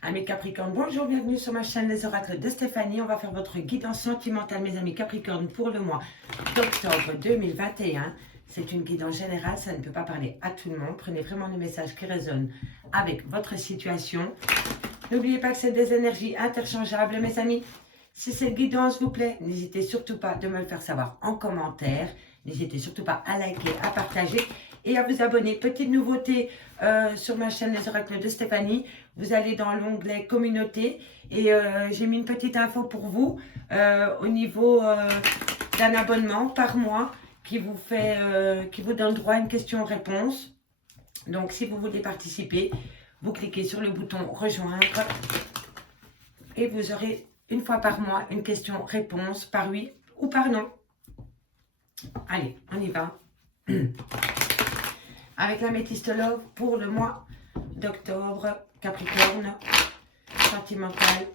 Amis Capricorne, bonjour, bienvenue sur ma chaîne Les Oracles de Stéphanie. On va faire votre guidance sentimentale, mes amis Capricorne, pour le mois d'octobre 2021. C'est une guidance générale, ça ne peut pas parler à tout le monde. Prenez vraiment les messages qui résonnent avec votre situation. N'oubliez pas que c'est des énergies interchangeables, mes amis. Si cette guidance vous plaît, n'hésitez surtout pas de me le faire savoir en commentaire. N'hésitez surtout pas à liker, à partager et à vous abonner. Petite nouveauté sur ma chaîne Les Oracles de Stéphanie. Vous allez dans l'onglet communauté et j'ai mis une petite info pour vous au niveau d'un abonnement par mois qui vous donne droit à une question-réponse. Donc si vous voulez participer, vous cliquez sur le bouton rejoindre et vous aurez une fois par mois une question-réponse par oui ou par non. Allez, on y va. Avec l'améthyste love pour le mois d'octobre, Capricorne, sentimental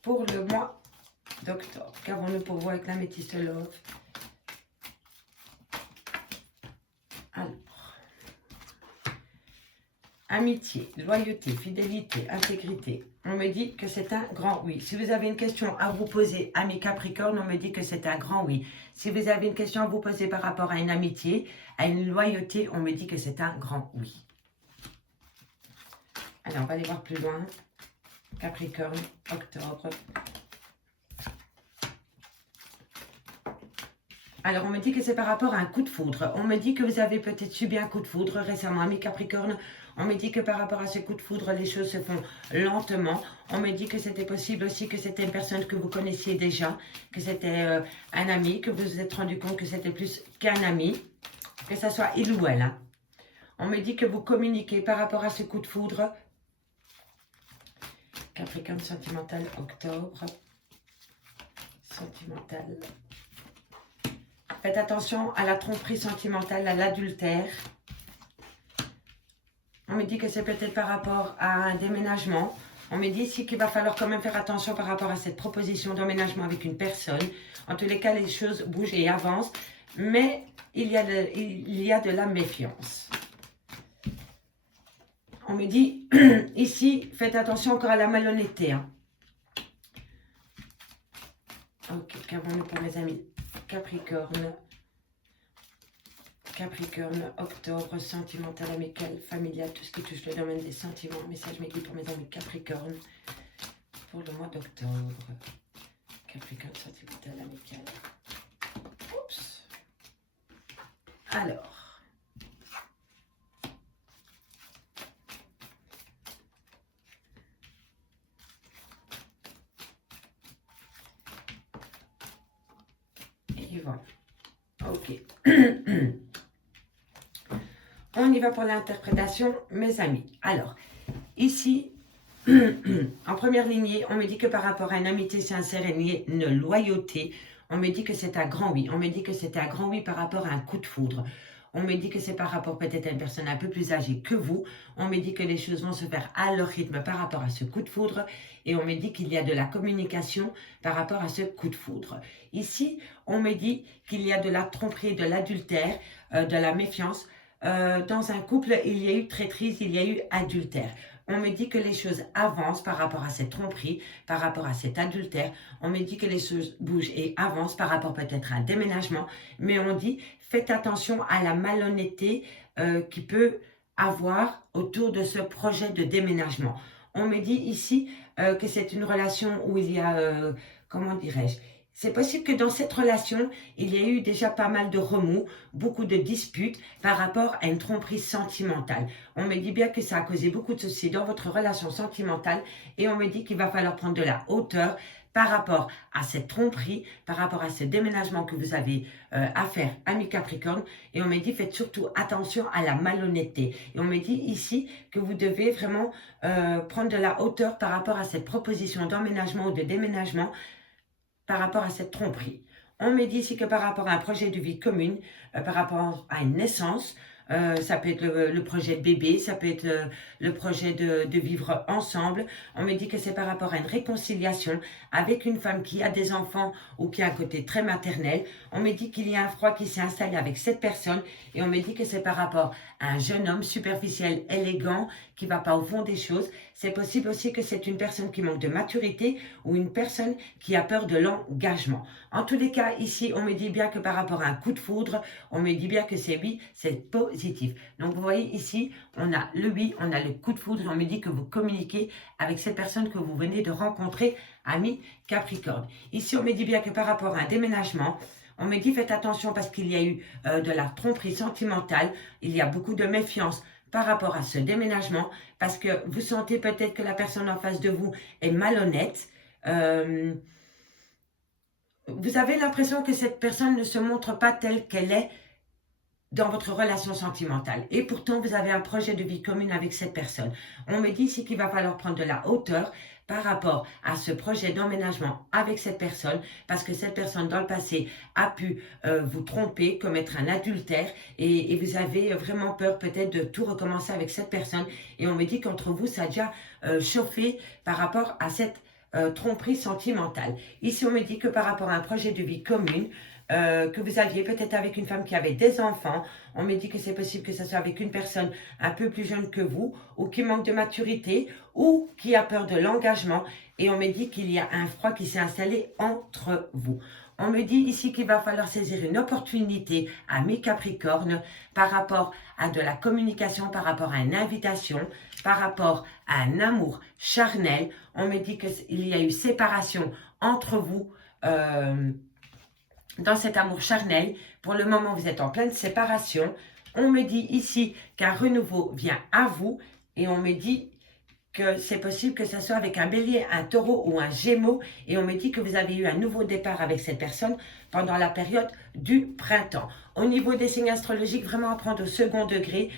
pour le mois d'octobre. Qu'avons-nous pour vous avec l'améthyste love? Alors, amitié, loyauté, fidélité, intégrité. On me dit que c'est un grand oui. Si vous avez une question à vous poser, amis Capricorne, on me dit que c'est un grand oui. Si vous avez une question à vous poser par rapport à une amitié, à une loyauté, on me dit que c'est un grand oui. Allez, on va aller voir plus loin. Capricorne, octobre. Alors, on me dit que c'est par rapport à un coup de foudre. On me dit que vous avez peut-être subi un coup de foudre récemment, amis Capricorne. On me dit que par rapport à ce coup de foudre, les choses se font lentement. On me dit que c'était possible aussi que c'était une personne que vous connaissiez déjà, que c'était un ami, que vous vous êtes rendu compte que c'était plus qu'un ami, que ce soit il ou elle. Hein. On me dit que vous communiquez par rapport à ce coup de foudre. Capricorne sentimental, octobre. Sentimental. Faites attention à la tromperie sentimentale, à l'adultère. On me dit que c'est peut-être par rapport à un déménagement. On me dit ici qu'il va falloir quand même faire attention par rapport à cette proposition d'emménagement avec une personne. En tous les cas, les choses bougent et avancent. Mais il y a de la méfiance. On me dit ici, faites attention encore à la malhonnêteté. Hein. Ok, qu'avons-nous pour mes amis Capricorne. Capricorne, octobre, sentimental, amical, familial, tout ce qui touche le domaine des sentiments. Message m'écrit pour mes amis Capricorne pour le mois d'octobre. Capricorne, sentimental, amical. Oups. Alors. Et voilà. Ok. On y va pour l'interprétation, mes amis. Alors, ici, en première lignée, on me dit que par rapport à une amitié sincère et une loyauté, on me dit que c'est un grand oui. On me dit que c'est un grand oui par rapport à un coup de foudre. On me dit que c'est par rapport peut-être à une personne un peu plus âgée que vous. On me dit que les choses vont se faire à leur rythme par rapport à ce coup de foudre. Et on me dit qu'il y a de la communication par rapport à ce coup de foudre. Ici, on me dit qu'il y a de la tromperie, de l'adultère, de la méfiance. Dans un couple, il y a eu traîtrise, il y a eu adultère. On me dit que les choses avancent par rapport à cette tromperie, par rapport à cet adultère. On me dit que les choses bougent et avancent par rapport peut-être à un déménagement. Mais on dit, faites attention à la malhonnêteté qui peut avoir autour de ce projet de déménagement. On me dit ici que c'est une relation où il y a, comment dirais-je, c'est possible que dans cette relation, il y ait eu déjà pas mal de remous, beaucoup de disputes par rapport à une tromperie sentimentale. On me dit bien que ça a causé beaucoup de soucis dans votre relation sentimentale et on me dit qu'il va falloir prendre de la hauteur par rapport à cette tromperie, par rapport à ce déménagement que vous avez à faire, amis Capricorne. Et on me dit, faites surtout attention à la malhonnêteté. Et on me dit ici que vous devez vraiment prendre de la hauteur par rapport à cette proposition d'emménagement ou de déménagement, par rapport à cette tromperie. On me dit ici que par rapport à un projet de vie commune, par rapport à une naissance, ça peut être le projet de bébé, ça peut être le projet de vivre ensemble. On me dit que c'est par rapport à une réconciliation avec une femme qui a des enfants ou qui a un côté très maternel. On me dit qu'il y a un froid qui s'est installé avec cette personne et on me dit que c'est par rapport un jeune homme superficiel, élégant, qui ne va pas au fond des choses. C'est possible aussi que c'est une personne qui manque de maturité ou une personne qui a peur de l'engagement. En tous les cas, ici, on me dit bien que par rapport à un coup de foudre, on me dit bien que c'est oui, c'est positif. Donc, vous voyez ici, on a le oui, on a le coup de foudre. On me dit que vous communiquez avec cette personne que vous venez de rencontrer, ami Capricorne. Ici, on me dit bien que par rapport à un déménagement, on me dit faites attention parce qu'il y a eu de la tromperie sentimentale, il y a beaucoup de méfiance par rapport à ce déménagement parce que vous sentez peut-être que la personne en face de vous est malhonnête. Vous avez l'impression que cette personne ne se montre pas telle qu'elle est dans votre relation sentimentale. Et pourtant, vous avez un projet de vie commune avec cette personne. On me dit ici qu'il va falloir prendre de la hauteur par rapport à ce projet d'emménagement avec cette personne, parce que cette personne dans le passé a pu vous tromper, commettre un adultère, et vous avez vraiment peur peut-être de tout recommencer avec cette personne. Et on me dit qu'entre vous, ça a déjà chauffé par rapport à cette tromperie sentimentale. Ici, on me dit que par rapport à un projet de vie commune, que vous aviez peut-être avec une femme qui avait des enfants. On me dit que c'est possible que ce soit avec une personne un peu plus jeune que vous ou qui manque de maturité ou qui a peur de l'engagement. Et on me dit qu'il y a un froid qui s'est installé entre vous. On me dit ici qu'il va falloir saisir une opportunité à mi-Capricorne par rapport à de la communication, par rapport à une invitation, par rapport à un amour charnel. On me dit qu'il y a eu séparation entre vous dans cet amour charnel. Pour le moment, vous êtes en pleine séparation. On me dit ici qu'un renouveau vient à vous et on me dit que c'est possible que ce soit avec un bélier, un taureau ou un gémeau. Et on me dit que vous avez eu un nouveau départ avec cette personne pendant la période du printemps. Au niveau des signes astrologiques, vraiment à prendre au second degré.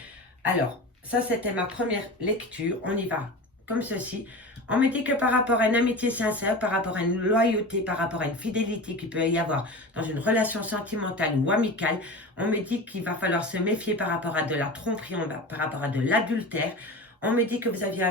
Alors, ça c'était ma première lecture. On y va comme ceci. On me dit que par rapport à une amitié sincère, par rapport à une loyauté, par rapport à une fidélité qu'il peut y avoir dans une relation sentimentale ou amicale, on me dit qu'il va falloir se méfier par rapport à de la tromperie, par rapport à de l'adultère. On me dit que vous aviez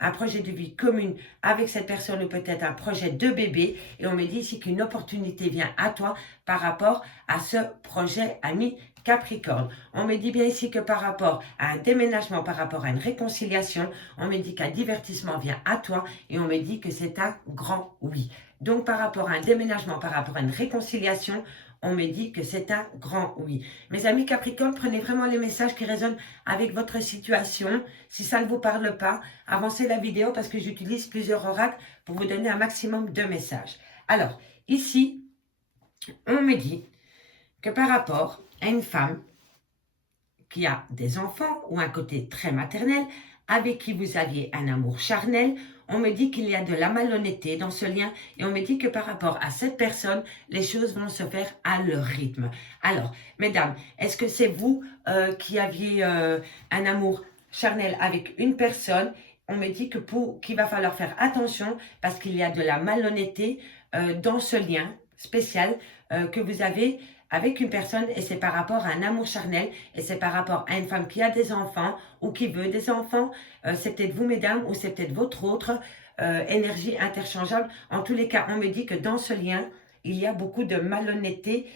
un projet de vie commune avec cette personne ou peut-être un projet de bébé. Et on me dit ici qu'une opportunité vient à toi par rapport à ce projet ami Capricorne. On me dit bien ici que par rapport à un déménagement, par rapport à une réconciliation, on me dit qu'un divertissement vient à toi et on me dit que c'est un grand oui. Donc par rapport à un déménagement, par rapport à une réconciliation, on me dit que c'est un grand oui. Mes amis Capricorne, prenez vraiment les messages qui résonnent avec votre situation. Si ça ne vous parle pas, avancez la vidéo parce que j'utilise plusieurs oracles pour vous donner un maximum de messages. Alors, ici, on me dit que par rapport à une femme qui a des enfants ou un côté très maternel, avec qui vous aviez un amour charnel, on me dit qu'il y a de la malhonnêteté dans ce lien et on me dit que par rapport à cette personne, les choses vont se faire à leur rythme. Alors, mesdames, est-ce que c'est vous qui aviez un amour charnel avec une personne? On me dit qu'il va falloir faire attention parce qu'il y a de la malhonnêteté dans ce lien spécial que vous avez avec une personne et c'est par rapport à un amour charnel et c'est par rapport à une femme qui a des enfants ou qui veut des enfants. C'est peut-être vous, mesdames, ou c'est peut-être votre autre énergie interchangeable. En tous les cas, on me dit que dans ce lien, il y a beaucoup de malhonnêteté.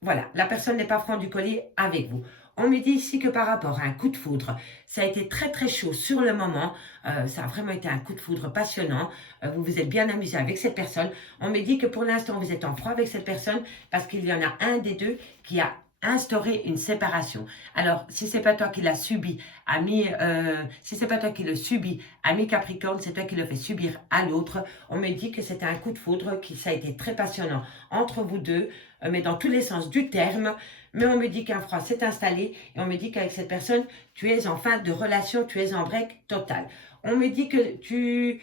Voilà, la personne n'est pas franc du collier avec vous. On me dit ici que par rapport à un coup de foudre, ça a été très très chaud sur le moment. Ça a vraiment été un coup de foudre passionnant. Vous vous êtes bien amusé avec cette personne. On me dit que pour l'instant, vous êtes en froid avec cette personne parce qu'il y en a un des deux qui a instauré une séparation. Alors, si c'est pas toi qui l'as subi, si c'est pas toi qui le subis, ami Capricorne, c'est toi qui le fais subir à l'autre. On me dit que c'était un coup de foudre, ça a été très passionnant entre vous deux, mais dans tous les sens du terme. Mais on me dit qu'un froid s'est installé et on me dit qu'avec cette personne, tu es en fin de relation, tu es en break total. On me dit que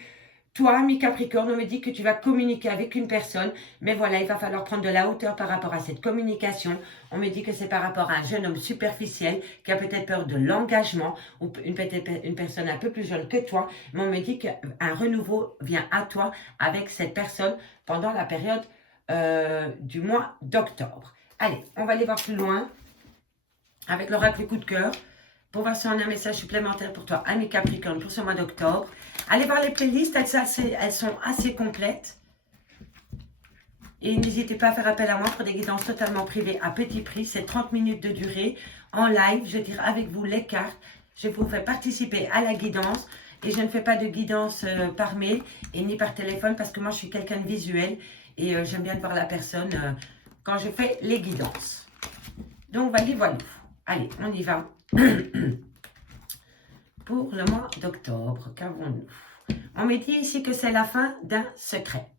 toi, ami Capricorne, on me dit que tu vas communiquer avec une personne, mais voilà, il va falloir prendre de la hauteur par rapport à cette communication. On me dit que c'est par rapport à un jeune homme superficiel qui a peut-être peur de l'engagement ou peut-être une personne un peu plus jeune que toi, mais on me dit qu'un renouveau vient à toi avec cette personne pendant la période du mois d'octobre. Allez, on va aller voir plus loin avec l'oracle coup de cœur pour voir si on a un message supplémentaire pour toi, ami Capricorne, pour ce mois d'octobre. Allez voir les playlists, elles sont assez complètes. Et n'hésitez pas à faire appel à moi pour des guidances totalement privées à petit prix. C'est 30 minutes de durée en live. Je tire avec vous les cartes. Je vous fais participer à la guidance. Et je ne fais pas de guidance par mail et ni par téléphone parce que moi, je suis quelqu'un de visuel. Et j'aime bien de voir la personne quand je fais les guidances. Donc, voilà. Allez, on y va. Pour le mois d'octobre, qu'avons-nous? On me dit ici que c'est la fin d'un secret.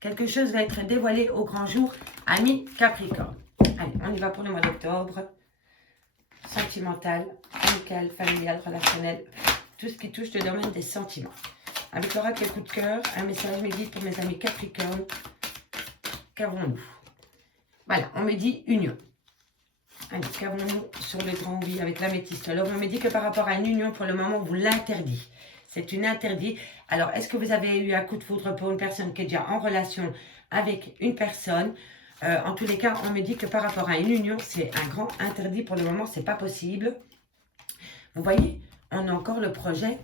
Quelque chose va être dévoilé au grand jour, ami Capricorne. Allez, on y va pour le mois d'octobre. Sentimental, amical, familial, relationnel, tout ce qui touche le domaine des sentiments. Avec l'oracle coup de cœur, un message me dit pour mes amis Capricorne. Qu'avons-nous? Voilà, on me dit union. Allez, qu'avons-nous sur le grand oui avec l'améthyste? Alors, on me dit que par rapport à une union, pour le moment, vous l'interdit. C'est une interdit. Alors, est-ce que vous avez eu un coup de foudre pour une personne qui est déjà en relation avec une personne? En tous les cas, on me dit que par rapport à une union, c'est un grand interdit. Pour le moment, c'est pas possible. Vous voyez, on a encore le projet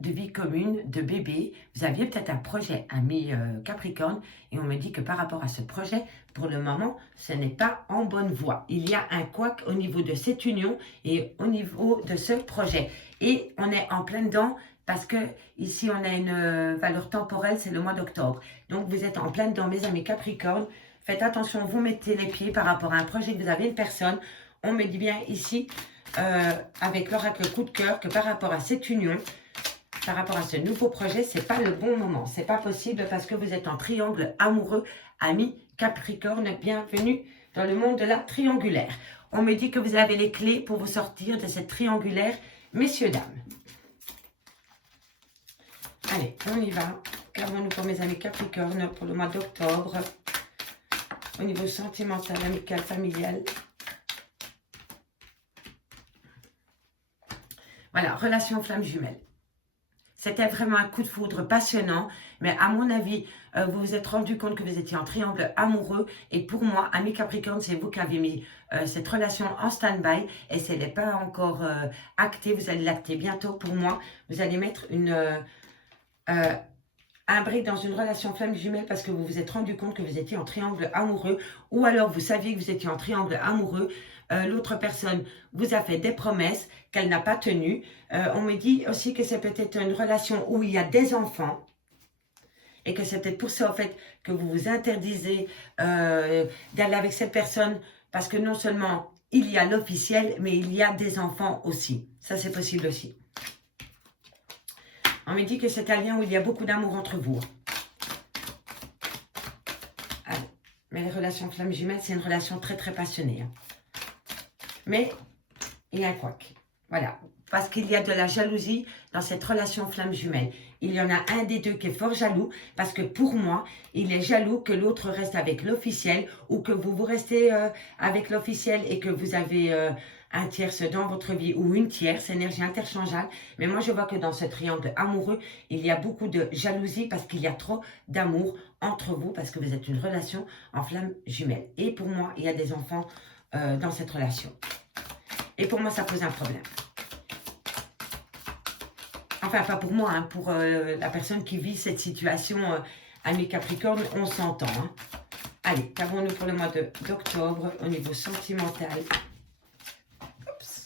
de vie commune, de bébé. Vous aviez peut-être un projet, ami Capricorne, et on me dit que par rapport à ce projet, pour le moment, ce n'est pas en bonne voie. Il y a un couac au niveau de cette union et au niveau de ce projet. Et on est en plein dedans parce que ici, on a une valeur temporelle, c'est le mois d'octobre. Donc, vous êtes en plein dedans, mes amis Capricorne. Faites attention, vous mettez les pieds par rapport à un projet que vous avez une personne. On me dit bien ici, avec l'oracle coup de cœur, que par rapport à cette union, par rapport à ce nouveau projet, ce n'est pas le bon moment. Ce n'est pas possible parce que vous êtes en triangle amoureux, ami Capricorne. Bienvenue dans le monde de la triangulaire. On me dit que vous avez les clés pour vous sortir de cette triangulaire, messieurs, dames. Allez, on y va. Qu'avons-nous pour mes amis Capricorne pour le mois d'octobre? Au niveau sentimental, amical, familial. Voilà, relation flamme jumelle. C'était vraiment un coup de foudre passionnant, mais à mon avis, vous vous êtes rendu compte que vous étiez en triangle amoureux. Et pour moi, ami Capricorne, c'est vous qui avez mis cette relation en stand-by et ce n'est pas encore acté. Vous allez l'acter bientôt. Pour moi, vous allez mettre un break dans une relation flamme jumelle parce que vous vous êtes rendu compte que vous étiez en triangle amoureux ou alors vous saviez que vous étiez en triangle amoureux. L'autre personne vous a fait des promesses qu'elle n'a pas tenues. On me dit aussi que c'est peut-être une relation où il y a des enfants et que c'est peut-être pour ça, en fait, que vous vous interdisez d'aller avec cette personne parce que non seulement il y a l'officiel, mais il y a des enfants aussi. Ça, c'est possible aussi. On me dit que c'est un lien où il y a beaucoup d'amour entre vous. Allez. Mais les relations flammes jumelles, c'est une relation très, très passionnée. Mais il y a un couac. Voilà. Parce qu'il y a de la jalousie dans cette relation flamme jumelle. Il y en a un des deux qui est fort jaloux. Parce que pour moi, il est jaloux que l'autre reste avec l'officiel. Ou que vous restez avec l'officiel et que vous avez un tierce dans votre vie. Ou une tierce, énergie interchangeable. Mais moi, je vois que dans ce triangle amoureux, il y a beaucoup de jalousie. Parce qu'il y a trop d'amour entre vous. Parce que vous êtes une relation en flamme jumelle. Et pour moi, il y a des enfants dans cette relation. Et pour moi, ça pose un problème. Enfin, pas pour moi, hein, pour la personne qui vit cette situation, ami Capricorne, on s'entend. Hein. Allez, qu'avons-nous pour le mois d'octobre au niveau sentimental? Oups.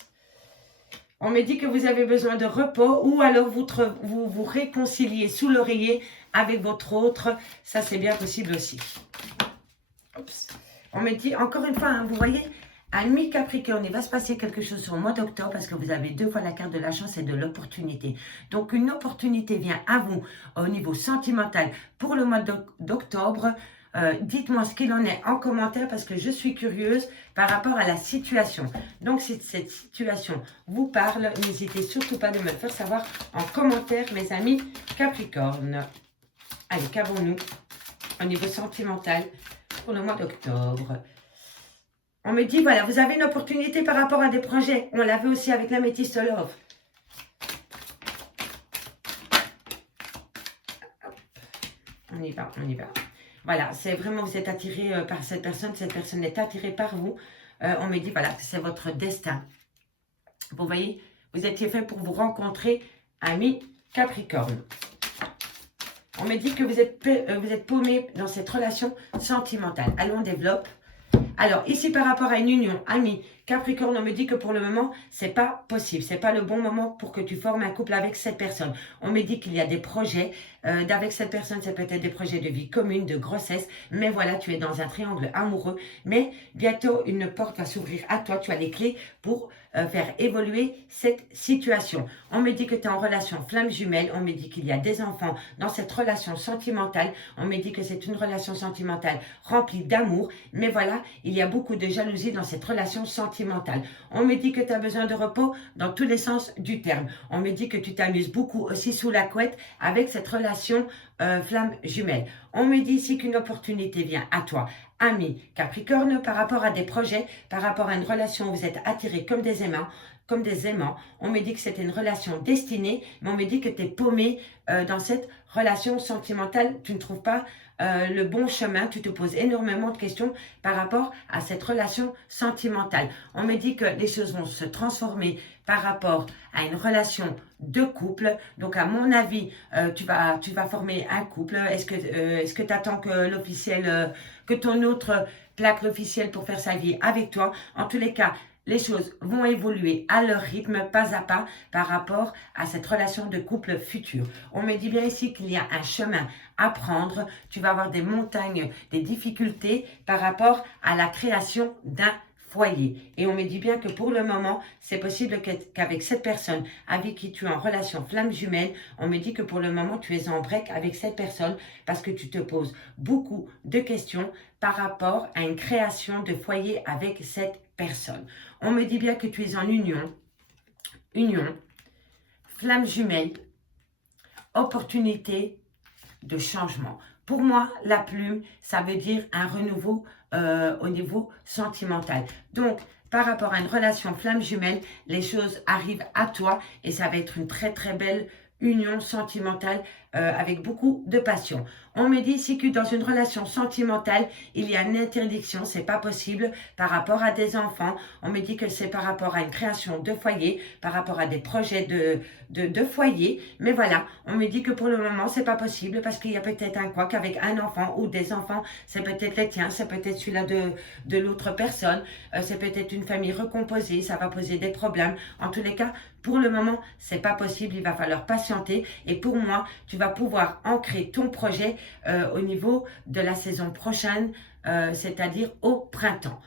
On me dit que vous avez besoin de repos ou alors vous vous réconciliez sous l'oreiller avec votre autre. Ça, c'est bien possible aussi. Oups. On me dit, encore une fois, hein, vous voyez, ami Capricorne, il va se passer quelque chose sur le mois d'octobre parce que vous avez deux fois la carte de la chance et de l'opportunité. Donc, une opportunité vient à vous au niveau sentimental pour le mois d'octobre. Dites-moi ce qu'il en est en commentaire parce que je suis curieuse par rapport à la situation. Donc, si cette situation vous parle, n'hésitez surtout pas de me le faire savoir en commentaire, mes amis Capricorne. Allez, qu'avons-nous au niveau sentimental pour le mois d'octobre? On me dit, voilà, vous avez une opportunité par rapport à des projets. On l'avait aussi avec l'améthyste love. On y va, on y va. Voilà, c'est vraiment, vous êtes attiré par cette personne est attirée par vous. On me dit, voilà, que c'est votre destin. Vous voyez, vous étiez fait pour vous rencontrer, ami Capricorne. On me dit que vous êtes paumé dans cette relation sentimentale. Allons, on développe. Alors, ici, par rapport à une union, ami, Capricorne, on me dit que pour le moment, c'est pas possible. C'est pas le bon moment pour que tu formes un couple avec cette personne. On me dit qu'il y a des projets d'avec cette personne. C'est peut-être des projets de vie commune, de grossesse. Mais voilà, tu es dans un triangle amoureux. Mais bientôt, une porte va s'ouvrir à toi. Tu as les clés pour faire évoluer cette situation. On me dit que tu es en relation flamme jumelle. On me dit qu'il y a des enfants dans cette relation sentimentale. On me dit que c'est une relation sentimentale remplie d'amour. Mais voilà, il y a beaucoup de jalousie dans cette relation sentimentale. On me dit que tu as besoin de repos dans tous les sens du terme. On me dit que tu t'amuses beaucoup aussi sous la couette avec cette relation flamme jumelle. On me dit ici qu'une opportunité vient à toi, ami Capricorne, par rapport à des projets, par rapport à une relation où vous êtes attirés comme des aimants. On me dit que c'était une relation destinée, mais on me dit que tu es paumé dans cette relation sentimentale. Tu ne trouves pas le bon chemin, tu te poses énormément de questions par rapport à cette relation sentimentale. On me dit que les choses vont se transformer par rapport à une relation de couple. Donc, à mon avis, tu vas former un couple. Est-ce que tu attends que l'officiel, que ton autre plaque l'officiel pour faire sa vie avec toi? En tous les cas, les choses vont évoluer à leur rythme, pas à pas, par rapport à cette relation de couple future. On me dit bien ici qu'il y a un chemin à prendre. Tu vas avoir des montagnes, des difficultés par rapport à la création d'un foyer. Et on me dit bien que pour le moment, c'est possible qu'avec cette personne avec qui tu es en relation flamme jumelle, on me dit que pour le moment, tu es en break avec cette personne parce que tu te poses beaucoup de questions par rapport à une création de foyer avec cette personne. On me dit bien que tu es en union, flamme jumelle, opportunité de changement. Pour moi, la plume, ça veut dire un renouveau au niveau sentimental. Donc, par rapport à une relation flamme jumelle, les choses arrivent à toi et ça va être une très très belle union sentimentale avec beaucoup de passion. On me dit ici que dans une relation sentimentale, il y a une interdiction, c'est pas possible par rapport à des enfants. On me dit que c'est par rapport à une création de foyer, par rapport à des projets de foyer. Mais voilà, on me dit que pour le moment, c'est pas possible parce qu'il y a peut-être un couac avec un enfant ou des enfants. C'est peut-être les tiens, c'est peut-être celui-là de l'autre personne. C'est peut-être une famille recomposée, ça va poser des problèmes. En tous les cas, pour le moment, c'est pas possible, il va falloir patienter. Et pour moi, tu vas pouvoir ancrer ton projet au niveau de la saison prochaine, c'est-à-dire au printemps.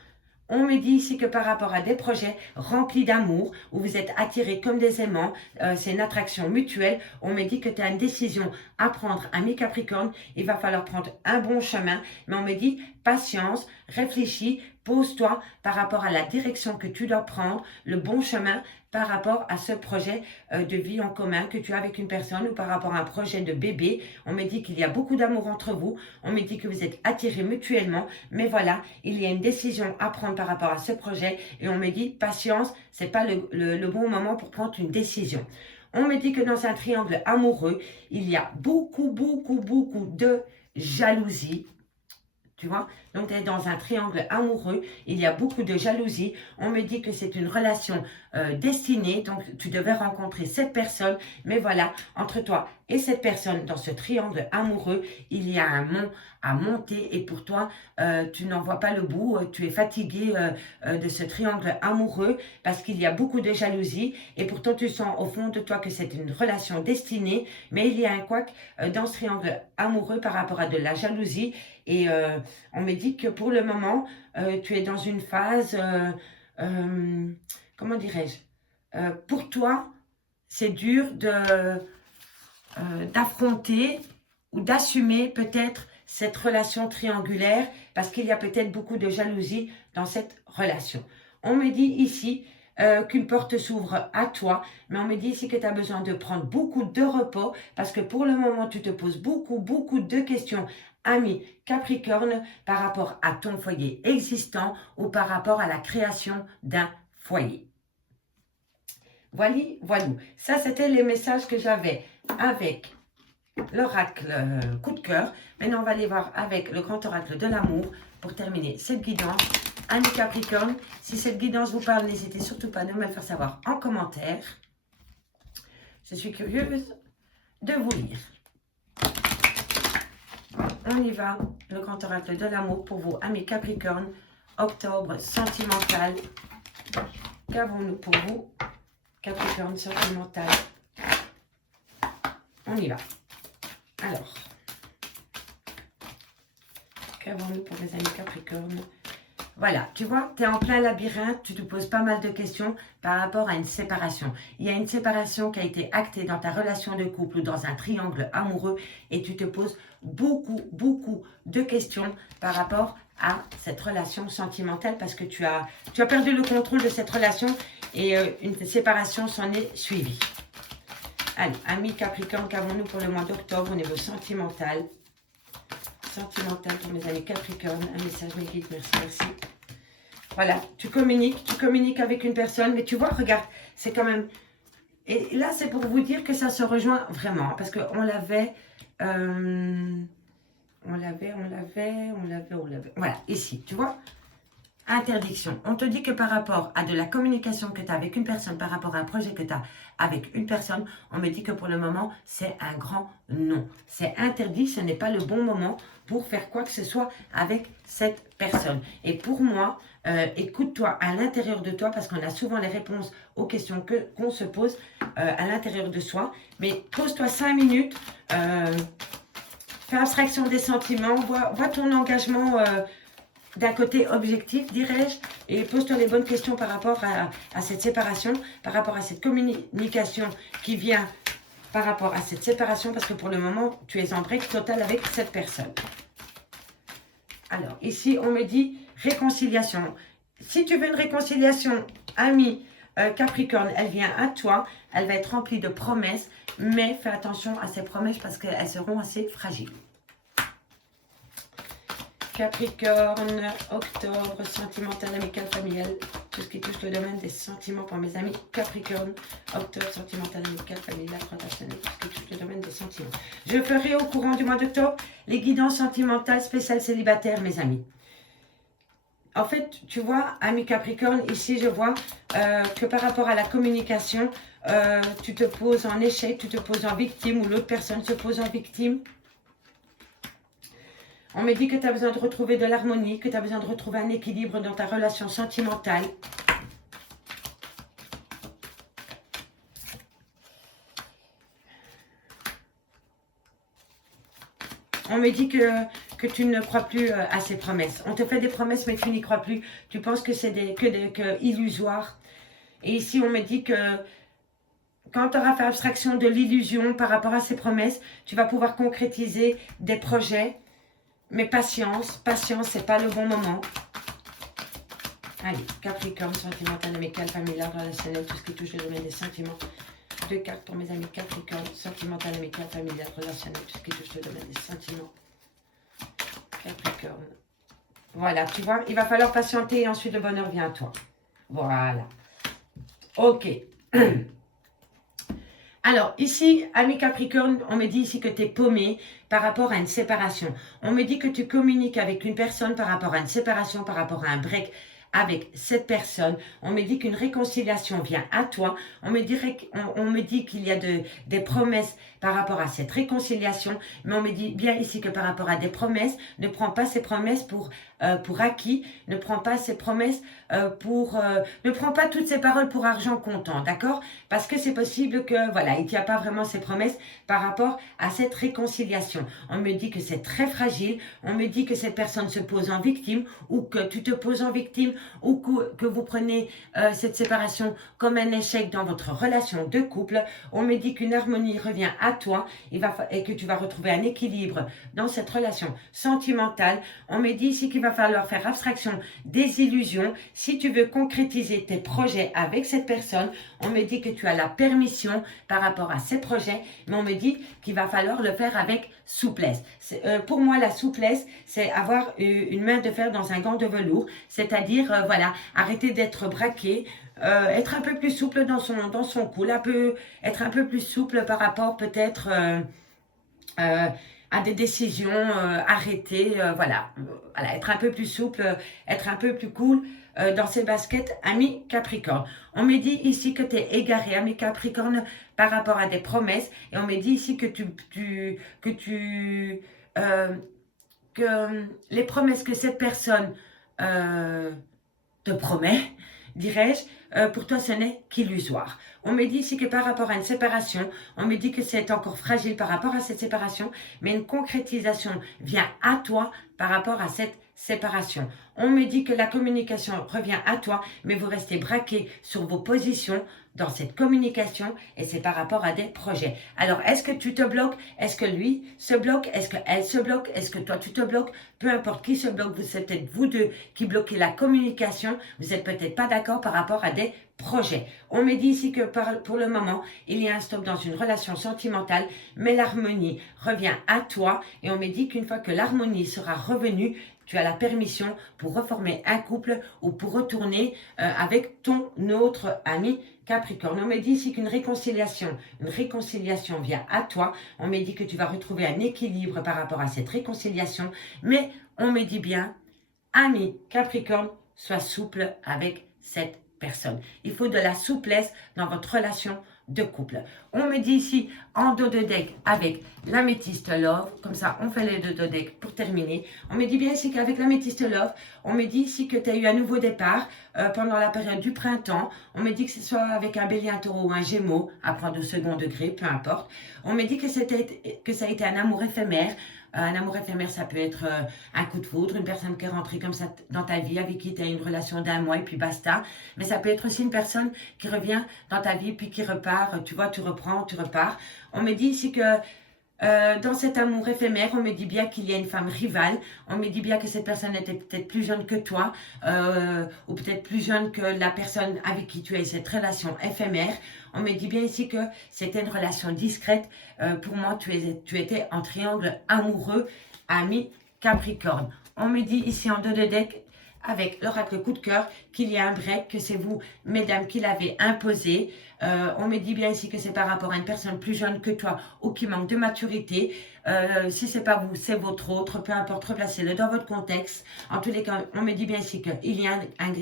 On me dit ici que par rapport à des projets remplis d'amour, où vous êtes attirés comme des aimants, c'est une attraction mutuelle, on me dit que tu as une décision à prendre, ami Capricorne, il va falloir prendre un bon chemin, mais on me dit patience, réfléchis, pose-toi par rapport à la direction que tu dois prendre, le bon chemin par rapport à ce projet de vie en commun que tu as avec une personne ou par rapport à un projet de bébé. On me dit qu'il y a beaucoup d'amour entre vous, on me dit que vous êtes attirés mutuellement, mais voilà, il y a une décision à prendre par rapport à ce projet et on me dit patience, c'est pas le bon moment pour prendre une décision. On me dit que dans un triangle amoureux, il y a beaucoup de jalousie. Tu vois, donc tu es dans un triangle amoureux, il y a beaucoup de jalousie. On me dit que c'est une relation destinée, donc tu devais rencontrer cette personne. Mais voilà, entre toi et cette personne, dans ce triangle amoureux, il y a un mont à monter. Et pour toi, tu n'en vois pas le bout, tu es fatigué de ce triangle amoureux parce qu'il y a beaucoup de jalousie. Et pourtant, tu sens au fond de toi que c'est une relation destinée. Mais il y a un couac dans ce triangle amoureux par rapport à de la jalousie. Et on me dit que pour le moment, tu es dans une phase, comment dirais-je, pour toi, c'est dur d'affronter ou d'assumer peut-être cette relation triangulaire parce qu'il y a peut-être beaucoup de jalousie dans cette relation. On me dit ici qu'une porte s'ouvre à toi, mais on me dit ici que tu as besoin de prendre beaucoup de repos parce que pour le moment, tu te poses beaucoup de questions, ami Capricorne, par rapport à ton foyer existant ou par rapport à la création d'un foyer. Voilà. Ça, c'était les messages que j'avais avec l'oracle coup de cœur. Maintenant, on va aller voir avec le grand oracle de l'amour pour terminer cette guidance. Ami Capricorne, si cette guidance vous parle, n'hésitez surtout pas à me le faire savoir en commentaire. Je suis curieuse de vous lire. on y va. Le grand oracle de l'amour pour vous, amis Capricorne. Octobre sentimental. Qu'avons-nous pour vous, Capricorne sentimental? On y va. Alors, qu'avons-nous pour les amis Capricorne? Voilà, tu vois, tu es en plein labyrinthe, tu te poses pas mal de questions par rapport à une séparation. Il y a une séparation qui a été actée dans ta relation de couple ou dans un triangle amoureux et tu te poses beaucoup de questions par rapport à cette relation sentimentale parce que tu as perdu le contrôle de cette relation et une séparation s'en est suivie. Allez, amis Capricorne, qu'avons-nous pour le mois d'octobre au niveau sentimental? Sentimental pour mes amis Capricorne, un message mes guides, merci. Voilà, tu communiques avec une personne, mais tu vois, regarde, c'est quand même... Et là, c'est pour vous dire que ça se rejoint vraiment, parce qu'on l'avait... On l'avait... Voilà, ici, tu vois, interdiction. On te dit que par rapport à de la communication que tu as avec une personne, par rapport à un projet que tu as avec une personne, on me dit que pour le moment, c'est un grand non. C'est interdit, ce n'est pas le bon moment pour faire quoi que ce soit avec cette personne. Et pour moi, écoute-toi à l'intérieur de toi, parce qu'on a souvent les réponses aux questions qu'on se pose à l'intérieur de soi. Mais pose-toi 5 minutes, fais abstraction des sentiments, vois ton engagement d'un côté objectif, dirais-je, et pose-toi les bonnes questions par rapport à cette séparation, par rapport à cette communication qui vient par rapport à cette séparation, parce que pour le moment, tu es en break total avec cette personne. Alors, ici, on me dit réconciliation. Si tu veux une réconciliation, ami Capricorne, elle vient à toi, elle va être remplie de promesses, mais fais attention à ces promesses parce qu'elles seront assez fragiles. Capricorne, octobre, sentimental, amical, familial, tout ce qui touche le domaine des sentiments pour mes amis Capricorne, octobre, sentimental, amical, familial, relationnel, tout ce qui touche le domaine des sentiments. Je ferai au courant du mois d'octobre les guidances sentimentales spéciales célibataires, mes amis. En fait, tu vois, ami Capricorne, ici je vois que par rapport à la communication, tu te poses en échec, tu te poses en victime ou l'autre personne se pose en victime. On me dit que tu as besoin de retrouver de l'harmonie, que tu as besoin de retrouver un équilibre dans ta relation sentimentale. On me dit que tu ne crois plus à ces promesses. On te fait des promesses, mais tu n'y crois plus. Tu penses que c'est que illusoire. Et ici, on me dit que quand tu auras fait abstraction de l'illusion par rapport à ces promesses, tu vas pouvoir concrétiser des projets. Mais patience, c'est pas le bon moment. Allez, Capricorne, sentimental, amical, familial, relationnel, tout ce qui touche le domaine des sentiments. 2 cartes pour mes amis Capricorne, sentimental, amical, familial, relationnel, tout ce qui touche le domaine des sentiments. Capricorne. Voilà, tu vois, il va falloir patienter et ensuite le bonheur vient à toi. Voilà. Ok. Alors, ici, ami Capricorne, on me dit ici que tu es paumé par rapport à une séparation. On me dit que tu communiques avec une personne par rapport à une séparation, par rapport à un break avec cette personne. On me dit qu'une réconciliation vient à toi. On me dit qu'il y a des promesses par rapport à cette réconciliation. Mais on me dit bien ici que par rapport à des promesses, ne prends pas ces promesses pour acquis. Ne prends pas ces promesses ne prends pas toutes ces paroles pour argent comptant, d'accord? Parce que c'est possible que, voilà, il n'y a pas vraiment ces promesses par rapport à cette réconciliation. On me dit que c'est très fragile. On me dit que cette personne se pose en victime ou que tu te poses en victime ou que vous prenez cette séparation comme un échec dans votre relation de couple. On me dit qu'une harmonie revient à toi et que tu vas retrouver un équilibre dans cette relation sentimentale. On me dit ici qu'il va falloir faire abstraction des illusions. Si tu veux concrétiser tes projets avec cette personne, on me dit que tu as la permission par rapport à ces projets, mais on me dit qu'il va falloir le faire avec souplesse. Pour moi, la souplesse, c'est avoir une main de fer dans un gant de velours, c'est-à-dire, voilà, arrêter d'être braqué, être un peu plus souple dans son cou, être un peu plus souple par rapport peut-être à des décisions arrêtées, voilà, être un peu plus souple, être un peu plus cool dans ses baskets, ami Capricorne. On me dit ici que tu es égaré, ami Capricorne, par rapport à des promesses, et on me dit ici que que les promesses que cette personne te promet, dirais-je, pour toi ce n'est qu'illusoire. On me dit ici que par rapport à une séparation, on me dit que c'est encore fragile par rapport à cette séparation, mais une concrétisation vient à toi par rapport à cette séparation. On me dit que la communication revient à toi, mais vous restez braqué sur vos positions dans cette communication et c'est par rapport à des projets. Alors, est-ce que tu te bloques? Est-ce que lui se bloque? Est-ce qu'elle se bloque? Est-ce que toi tu te bloques? Peu importe qui se bloque, c'est peut-être vous deux qui bloquez la communication. Vous n'êtes peut-être pas d'accord par rapport à des projets. On me dit ici que pour le moment, il y a un stop dans une relation sentimentale, mais l'harmonie revient à toi et on me dit qu'une fois que l'harmonie sera revenue, tu as la permission pour reformer un couple ou pour retourner avec ton autre ami Capricorne. On me dit ici qu'une réconciliation vient à toi. On me dit que tu vas retrouver un équilibre par rapport à cette réconciliation. Mais on me dit bien, ami Capricorne, sois souple avec cette personne. Il faut de la souplesse dans votre relation de couple. On me dit ici en dos de deck avec l'améthyste love, comme ça on fait les deux de deck pour terminer. On me dit bien ici qu'avec l'améthyste love, on me dit ici que tu as eu un nouveau départ pendant la période du printemps. On me dit que ce soit avec un bélier, un taureau ou un gémeau, à prendre au second degré, peu importe. On me dit que ça a été un amour éphémère. Un amour éphémère, ça peut être un coup de foudre, une personne qui est rentrée comme ça dans ta vie, avec qui tu as une relation d'1 mois et puis basta. Mais ça peut être aussi une personne qui revient dans ta vie puis qui repart. Tu vois, tu reprends, tu repars. On me dit ici que dans cet amour éphémère, on me dit bien qu'il y a une femme rivale. On me dit bien que cette personne était peut-être plus jeune que toi ou peut-être plus jeune que la personne avec qui tu as eu cette relation éphémère. On me dit bien ici que c'était une relation discrète. Pour moi, tu étais en triangle amoureux, ami Capricorne. On me dit ici en dos de deck, avec l'oracle coup de cœur, qu'il y a un break, que c'est vous, mesdames, qui l'avez imposé. On me dit bien ici que c'est par rapport à une personne plus jeune que toi ou qui manque de maturité. Si c'est pas vous, c'est votre autre, peu importe, replacez-le dans votre contexte. En tous les cas, on me dit bien ici qu'il y a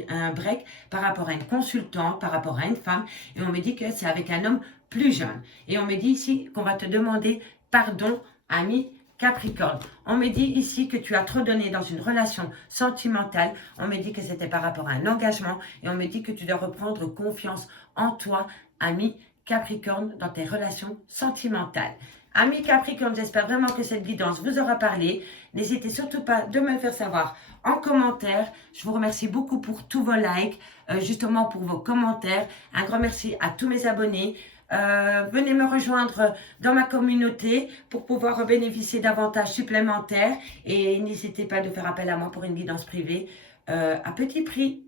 un break par rapport à une consultante, par rapport à une femme, et on me dit que c'est avec un homme plus jeune. Et on me dit ici qu'on va te demander pardon, ami Capricorne. On me dit ici que tu as trop donné dans une relation sentimentale. On me dit que c'était par rapport à un engagement. Et on me dit que tu dois reprendre confiance en toi, ami Capricorne, dans tes relations sentimentales. Ami Capricorne, j'espère vraiment que cette guidance vous aura parlé. N'hésitez surtout pas de me le faire savoir en commentaire. Je vous remercie beaucoup pour tous vos likes, justement pour vos commentaires. Un grand merci à tous mes abonnés. Venez me rejoindre dans ma communauté pour pouvoir bénéficier d'avantages supplémentaires et n'hésitez pas de faire appel à moi pour une guidance privée à petit prix.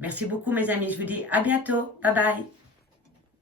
Merci beaucoup mes amis, je vous dis à bientôt, bye bye.